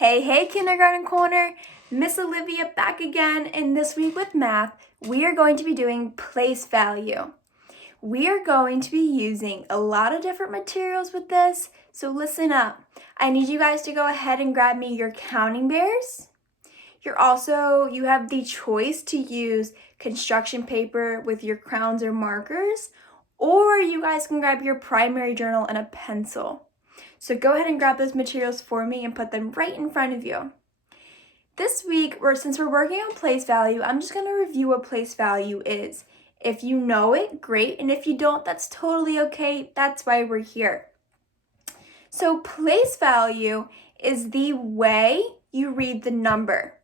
Hey, Kindergarten Corner! Miss Olivia back again, and this week with math, we are going to be doing place value. We are going to be using a lot of different materials with this, so listen up. I need you guys to go ahead and grab me your counting bears. You have the choice to use construction paper with your crowns or markers, or you guys can grab your primary journal and a pencil. So go ahead and grab those materials for me and put them right in front of you. This week, since we're working on place value, I'm just going to review what place value is. If you know it, great. And if you don't, that's totally okay. That's why we're here. So place value is the way you read the number.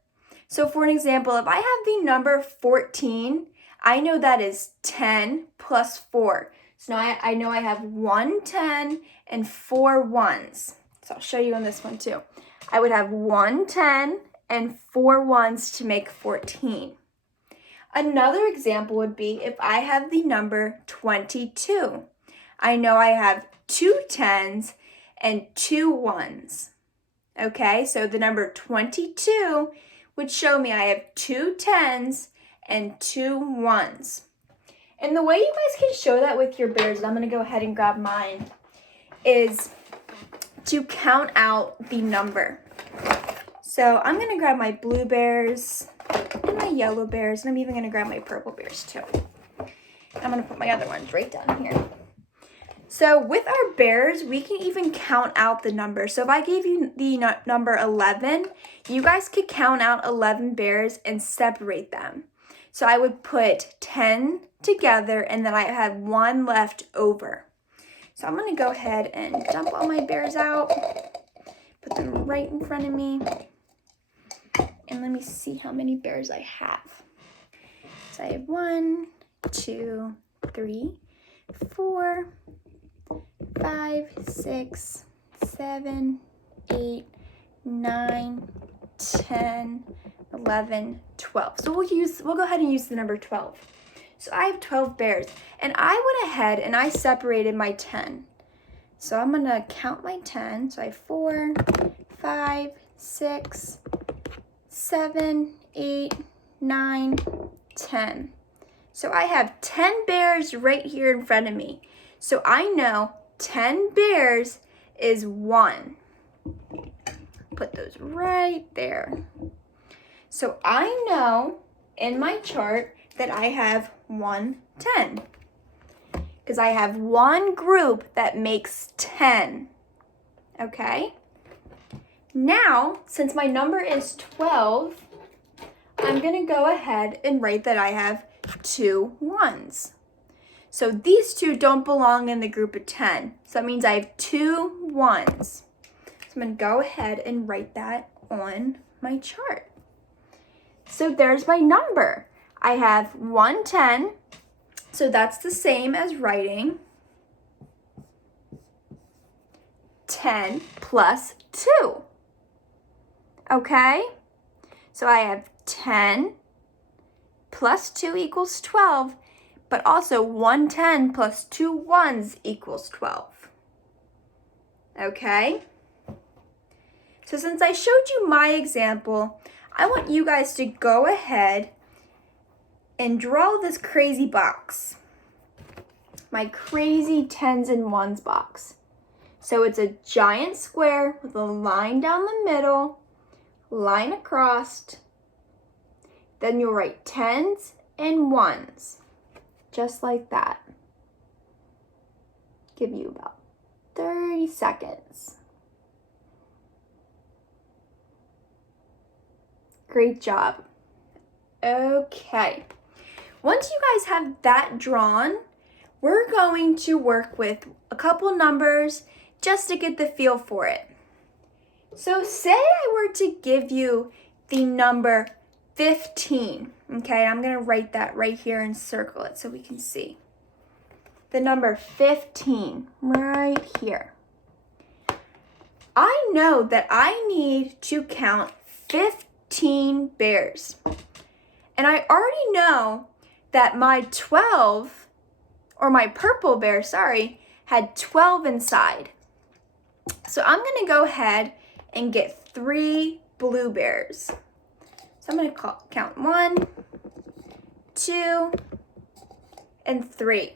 So for an example, if I have the number 14, I know that is 10 plus 4. So now I know I have 1 10 and 4 ones. So I'll show you on this one too. I would have 1 10 and 4 ones to make 14. Another example would be if I have the number 22. I know I have 2 10s and 2 ones. Okay, so the number 22 would show me I have 2 10s and 2 ones. And the way you guys can show that with your bears, and I'm going to go ahead and grab mine, is to count out the number. So I'm going to grab my blue bears and my yellow bears, and I'm even going to grab my purple bears too. I'm going to put my other ones right down here. So with our bears, we can even count out the number. So if I gave you the number 11, you guys could count out 11 bears and separate them. So I would put 10 together and then I have 1 left over. So I'm going to go ahead and dump all my bears out, put them right in front of me, and let me see how many bears I have. So I have 1, 2, 3, 4, 5, 6, 7, 8, 9, 10, 11, 12. So we'll go ahead and use the number 12. So I have 12 bears, and I went ahead and I separated my 10. So I'm going to count my 10. So I have 4, 5, 6, 7, 8, 9, 10. So I have 10 bears right here in front of me. So I know 10 bears is 1. Put those right there. So I know in my chart that I have 1 10. Because I have one group that makes 10. Okay? Now, since my number is 12, I'm going to go ahead and write that I have 2 1s. So these two don't belong in the group of 10. So that means I have 2 1s. So I'm going to go ahead and write that on my chart. So there's my number. I have 1 10. So that's the same as writing 10 plus 2. Okay? So I have 10 plus 2 equals 12. But also 1 10 plus 2 1s equals 12. Okay? So since I showed you my example, I want you guys to go ahead and draw this crazy box. My crazy 10s and 1s box. So it's a giant square with a line down the middle, line across. Then you'll write 10s and 1s. Just like that. Give you about 30 seconds. Great job. Okay. Once you guys have that drawn, we're going to work with a couple numbers just to get the feel for it. So say I were to give you the number 15. Okay, I'm going to write that right here and circle it so we can see. The number 15 right here. I know that I need to count 15 bears. And I already know that my 12, or my purple bear, had 12 inside. So I'm going to go ahead and get 3 blue bears. So I'm going to count 1, 2, and 3.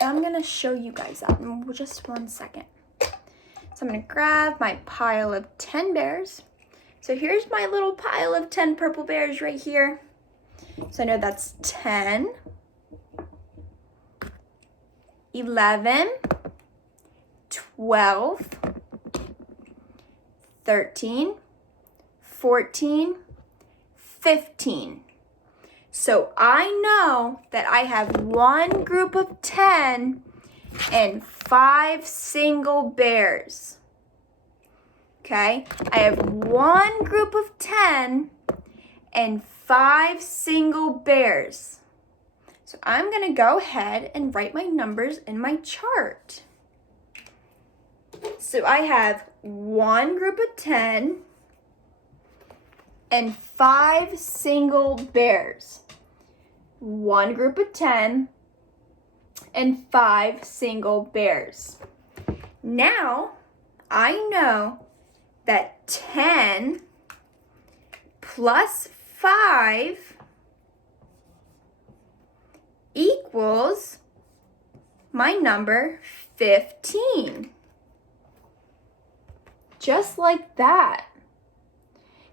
And I'm going to show you guys that in just 1 second. So I'm going to grab my pile of 10 bears. So here's my little pile of 10 purple bears right here. So I know that's 10, 11, 12, 13, 14, 15. So I know that I have 1 group of 10 and 5 single bears. Okay, I have 1 group of 10 and 5 single bears. So I'm going to go ahead and write my numbers in my chart. So I have 1 group of 10 and 5 single bears. 1 group of 10 and 5 single bears. Now, I know that 10 plus 5 equals my number 15. Just like that.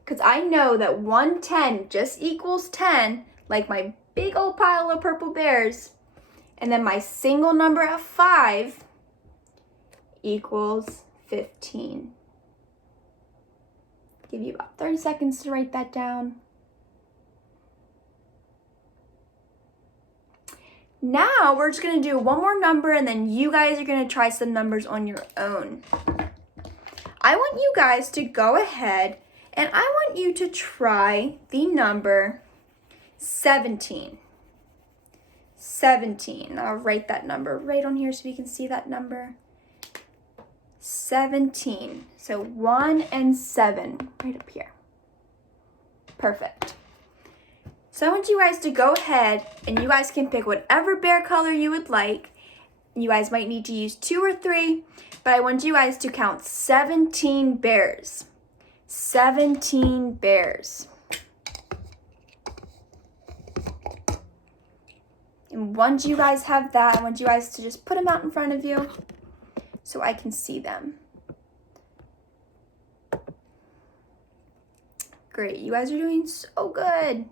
Because I know that 110 just equals 10, like my big old pile of purple bears. And then my single number of 5 equals 15. Give you about 30 seconds to write that down. Now we're just going to do one more number and then you guys are going to try some numbers on your own. I want you guys to go ahead and I want you to try the number 17. 17. I'll write that number right on here so we can see that number. 17. So 1 and 7 right up here. Perfect. So I want you guys to go ahead and you guys can pick whatever bear color you would like. You guys might need to use 2 or 3, but I want you guys to count 17 bears. 17 bears. And once you guys have that, I want you guys to just put them out in front of you so I can see them. Great, you guys are doing so good.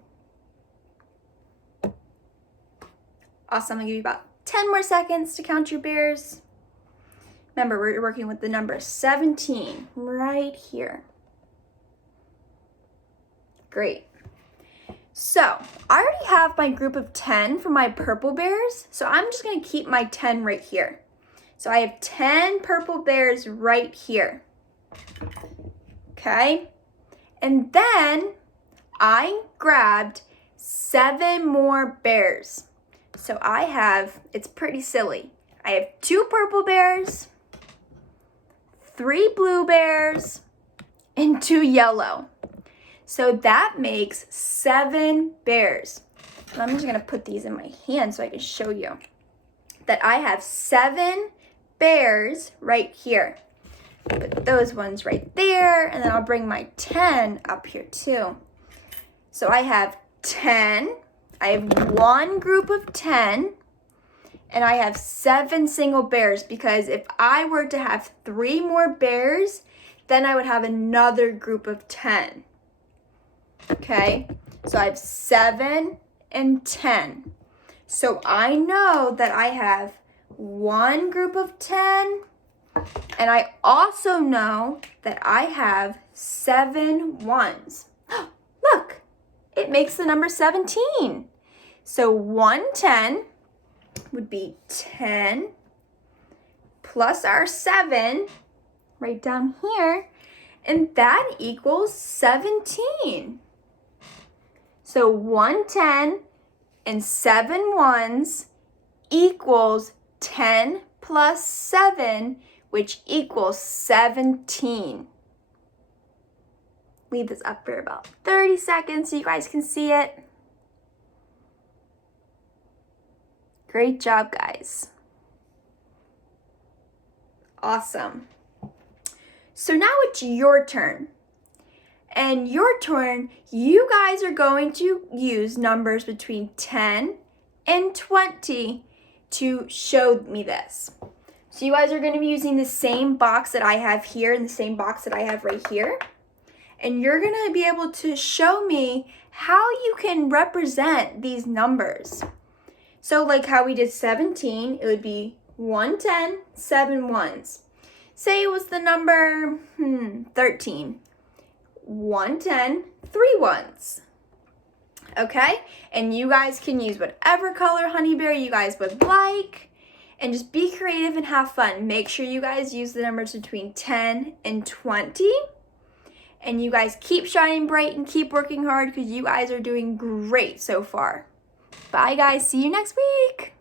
Awesome, I'm gonna give you about 10 more seconds to count your bears. Remember, we're working with the number 17 right here. Great. So, I already have my group of 10 for my purple bears, so I'm just gonna keep my 10 right here. So I have 10 purple bears right here. Okay? And then I grabbed 7 more bears. So I have, it's pretty silly. I have 2 purple bears, 3 blue bears, and 2 yellow. So that makes 7 bears. And I'm just gonna put these in my hand so I can show you that I have 7 bears right here. Put those ones right there, and then I'll bring my 10 up here too. So I have 10, I have 1 group of 10, and I have 7 single bears, because if I were to have 3 more bears, then I would have another group of 10. Okay, so I have 7 and 10. So I know that I have 1 group of 10, and I also know that I have 7 ones. Look, it makes the number 17. So 110 would be 10 plus our 7 right down here, and that equals 17. So 110 and 7 ones equals 10 plus 7, which equals 17. Leave this up for about 30 seconds so you guys can see it. Great job, guys. Awesome. So now it's your turn. And your turn, you guys are going to use numbers between 10 and 20 to show me this. So you guys are going to be using the same box that I have here and the same box that I have right here. And you're going to be able to show me how you can represent these numbers. So like how we did 17, it would be 110, 7 ones. Say it was the number 13. 110, 3 ones. Okay? And you guys can use whatever color honeyberry you guys would like. And just be creative and have fun. Make sure you guys use the numbers between 10 and 20. And you guys keep shining bright and keep working hard because you guys are doing great so far. Bye guys, see you next week.